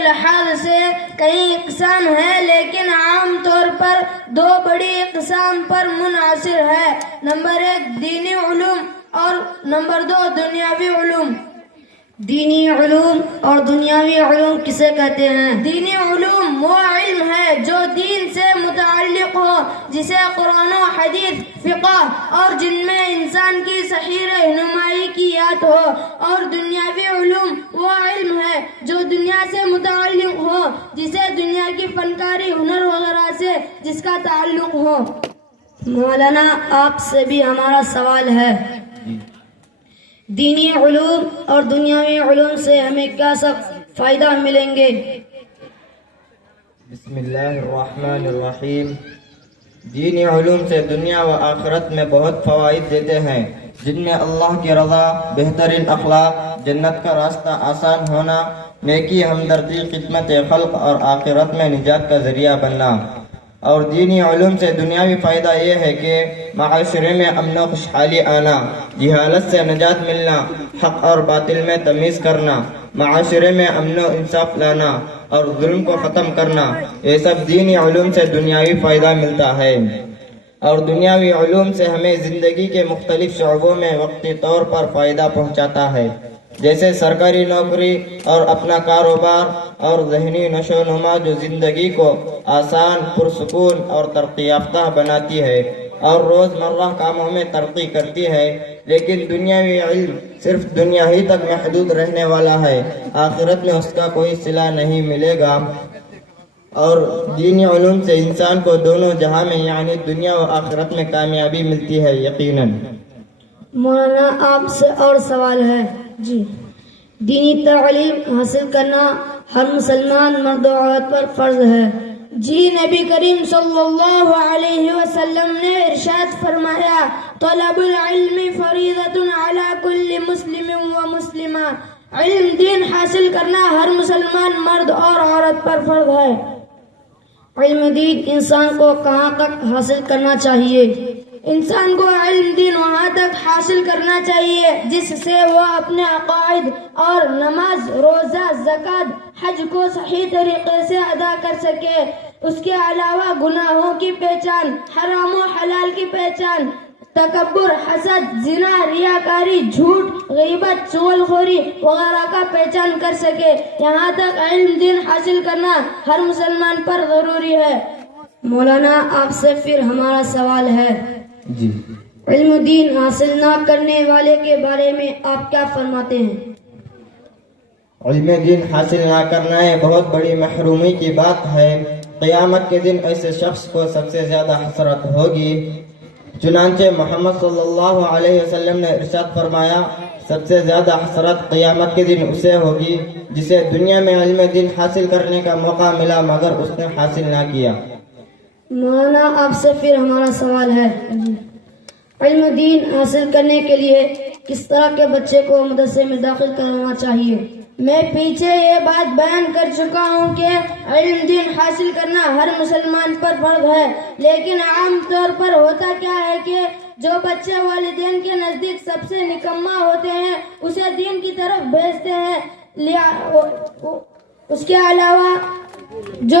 لحاظ سے کئی اقسام ہیں، لیکن عام طور پر دو بڑی اقسام پر منحصر ہے۔ نمبر 1 دینی علوم اور نمبر 2 دنیاوی علوم۔ دینی علوم اور دنیاوی علوم کسے کہتے ہیں؟ دینی علوم وہ علم ہے جو دین سے متعلق ہو، جسے قرآن و حدیث، فقہ اور جن میں انسان کی صحیح رہنمائی کی یاد ہو، اور دنیاوی علوم وہ علم ہے جو دنیا سے متعلق ہو، جسے دنیا کی فنکاری، ہنر وغیرہ سے جس کا تعلق ہو۔ مولانا آپ سے بھی ہمارا سوال ہے، دینی علوم اور دنیاوی علوم سے ہمیں کیا سب فائدہ ملیں گے؟ بسم اللہ الرحمن الرحیم۔ دینی علوم سے دنیا و آخرت میں بہت فوائد دیتے ہیں، جن میں اللہ کی رضا، بہترین اخلاق، جنت کا راستہ آسان ہونا، نیکی، ہمدردی، خدمت خلق اور آخرت میں نجات کا ذریعہ بننا۔ اور دینی علوم سے دنیاوی فائدہ یہ ہے کہ معاشرے میں امن و خوشحالی آنا، جہالت سے نجات ملنا، حق اور باطل میں تمیز کرنا، معاشرے میں امن و انصاف لانا اور ظلم کو ختم کرنا، یہ سب دینی علوم سے دنیاوی فائدہ ملتا ہے۔ اور دنیاوی علوم سے ہمیں زندگی کے مختلف شعبوں میں وقتی طور پر فائدہ پہنچاتا ہے، جیسے سرکاری نوکری اور اپنا کاروبار، اور ذہنی نشو و نما جو زندگی کو آسان، پرسکون اور ترقی یافتہ بناتی ہے اور روزمرہ کاموں میں ترقی کرتی ہے۔ لیکن دنیاوی علم صرف دنیا ہی تک محدود رہنے والا ہے، آخرت میں اس کا کوئی صلہ نہیں ملے گا۔ اور دینی علوم سے انسان کو دونوں جہاں میں یعنی دنیا و آخرت میں کامیابی ملتی ہے یقیناً۔ مولانا آپ سے اور سوال ہے جی، دینی تعلیم حاصل کرنا ہر مسلمان مرد و عورت پر فرض ہے؟ جی، نبی کریم صلی اللہ علیہ وسلم نے ارشاد فرمایا، طلب العلم فریضۃ علی کل مسلم و مسلمہ۔ علم دین حاصل کرنا ہر مسلمان مرد اور عورت پر فرض ہے۔ علم دین انسان کو کہاں تک حاصل کرنا چاہیے؟ انسان کو علم دین وہاں تک حاصل کرنا چاہیے جس سے وہ اپنے عقائد اور نماز، روزہ، زکوٰۃ، حج کو صحیح طریقے سے ادا کر سکے۔ اس کے علاوہ گناہوں کی پہچان، حرام و حلال کی پہچان، تکبر، حسد، زنا، ریاکاری، جھوٹ، غیبت، چغل خوری وغیرہ کا پہچان کر سکے۔ یہاں تک علم دین حاصل کرنا ہر مسلمان پر ضروری ہے۔ مولانا آپ سے پھر ہمارا سوال ہے جی، علم دین حاصل نہ کرنے والے کے بارے میں آپ کیا فرماتے ہیں؟ علم دین حاصل نہ کرنا یہ بہت بڑی محرومی کی بات ہے۔ قیامت کے دن ایسے شخص کو سب سے زیادہ حسرت ہوگی۔ چنانچہ محمد صلی اللہ علیہ وسلم نے ارشاد فرمایا، سب سے زیادہ حسرت قیامت کے دن اسے ہوگی جسے دنیا میں علم دین حاصل کرنے کا موقع ملا مگر اس نے حاصل نہ کیا۔ مولانا آپ سے پھر ہمارا سوال ہے، علم دین حاصل کرنے کے لیے کس طرح کے بچے کو مدرسے میں داخل کروانا چاہیے؟ میں پیچھے یہ بات بیان کر چکا ہوں کہ علم دین حاصل کرنا ہر مسلمان پر فرض ہے، لیکن عام طور پر ہوتا کیا ہے کہ جو بچے والدین کے نزدیک سب سے نکما ہوتے ہیں اسے دین کی طرف بھیجتے ہیں۔ اس کے علاوہ جو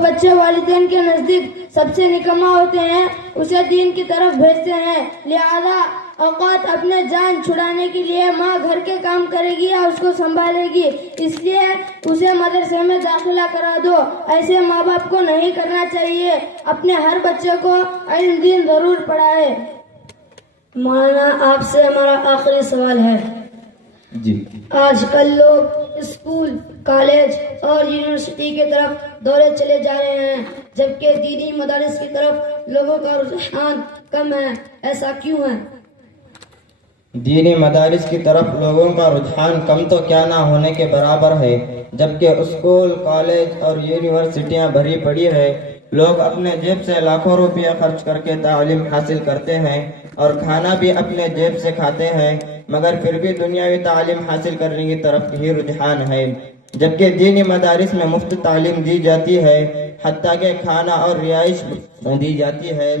بچے والدین کے نزدیک سب سے نکما ہوتے ہیں اسے دین کی طرف بھیجتے ہیں، لہذا اوقات اپنے جان چھڑانے کے لیے ماں گھر کے کام کرے گی یا اس کو سنبھالے گی، اس لیے اسے مدرسے میں داخلہ کرا دو۔ ایسے ماں باپ کو نہیں کرنا چاہیے، اپنے ہر بچے کو علم دین ضرور پڑھائے۔ مولانا آپ سے ہمارا آخری سوال ہے جی، آج کل لوگ اسکول، کالج اور یونیورسٹی کی طرف دورے چلے جا رہے ہیں، جبکہ دینی مدارس کی طرف لوگوں کا رجحان کم ہے، ایسا کیوں ہے؟ دینی مدارس کی طرف لوگوں کا رجحان کم تو کیا نہ ہونے کے برابر ہے، جبکہ اسکول، کالج اور یونیورسٹیاں بھری پڑی ہے۔ لوگ اپنے جیب سے لاکھوں روپیہ خرچ کر کے تعلیم حاصل کرتے ہیں اور کھانا بھی اپنے جیب سے کھاتے ہیں، مگر پھر بھی دنیاوی تعلیم حاصل کرنے کی طرف ہی رجحان ہے، جبکہ دینی مدارس میں مفت تعلیم دی جاتی ہے، حتیٰ کہ کھانا اور رہائش دی جاتی ہے۔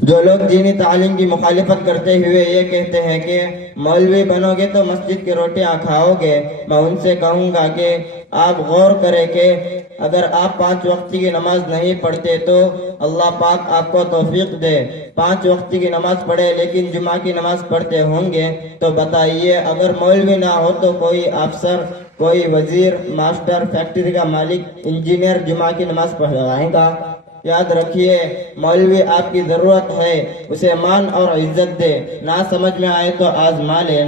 جو لوگ دینی تعلیم کی مخالفت کرتے ہوئے یہ کہتے ہیں کہ مولوی بنو گے تو مسجد کی روٹیاں کھاؤ گے، میں ان سے کہوں گا کہ آپ غور کریں کہ اگر آپ 5 وقت کی نماز نہیں پڑھتے تو اللہ پاک آپ کو توفیق دے، 5 وقت کی نماز پڑھے لیکن جمعہ کی نماز پڑھتے ہوں گے، تو بتائیے اگر مولوی نہ ہو تو کوئی افسر، کوئی وزیر، ماسٹر، فیکٹری کا مالک، انجینئر جمعہ کی نماز پڑھائے گا؟ یاد رکھیے، مولوی آپ کی ضرورت ہے، اسے مان اور عزت دے، نہ سمجھ میں آئے تو آزما لیں۔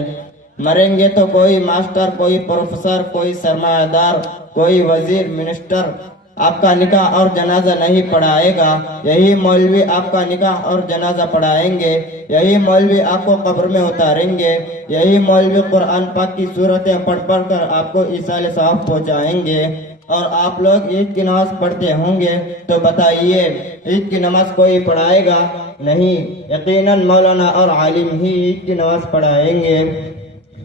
مریں گے تو کوئی ماسٹر، کوئی پروفیسر، کوئی سرمایہ دار، کوئی وزیر، منسٹر آپ کا نکاح اور جنازہ نہیں پڑھائے گا، یہی مولوی آپ کا نکاح اور جنازہ پڑھائیں گے، یہی مولوی آپ کو قبر میں اتاریں گے، یہی مولوی قرآن پاک کی صورتیں پڑھ پڑھ کر آپ کو ایصال ثواب پہنچائیں گے۔ اور آپ لوگ عید کی نماز پڑھتے ہوں گے، تو بتائیے عید کی نماز کوئی پڑھائے گا؟ نہیں، یقیناً مولانا اور عالم ہی عید کی نماز پڑھائیں گے۔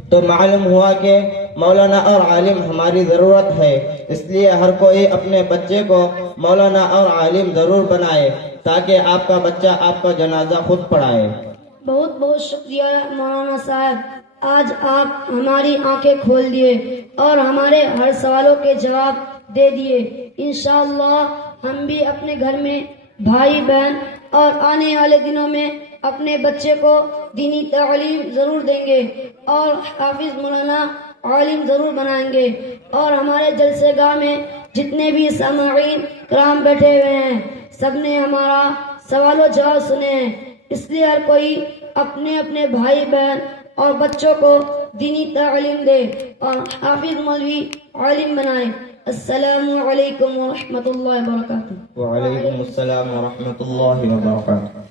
تو معلوم ہوا کہ مولانا اور عالم ہماری ضرورت ہے، اس لیے ہر کوئی اپنے بچے کو مولانا اور عالم ضرور بنائے تاکہ آپ کا بچہ آپ کا جنازہ خود پڑھائے۔ بہت بہت شکریہ مولانا صاحب، آج آپ ہماری آنکھیں کھول دیے اور ہمارے ہر سوالوں کے جواب دے دیے۔ انشاءاللہ ہم بھی اپنے گھر میں بھائی بہن اور آنے والے دنوں میں اپنے بچے کو دینی تعلیم ضرور دیں گے اور حافظ مولانا عالم ضرور بنائیں گے۔ اور ہمارے جلسے گاہ میں جتنے بھی سامعین کرام بیٹھے ہوئے ہیں، سب نے ہمارا سوال و جواب سنے ہیں، اس لیے ہر کوئی اپنے اپنے بھائی بہن اور بچوں کو دینی تعلیم دے اور حافظ مولوی عالم بنائے۔ السلام علیکم ورحمۃ اللہ وبرکاتہ۔ وعلیکم السلام ورحمۃ اللہ وبرکاتہ۔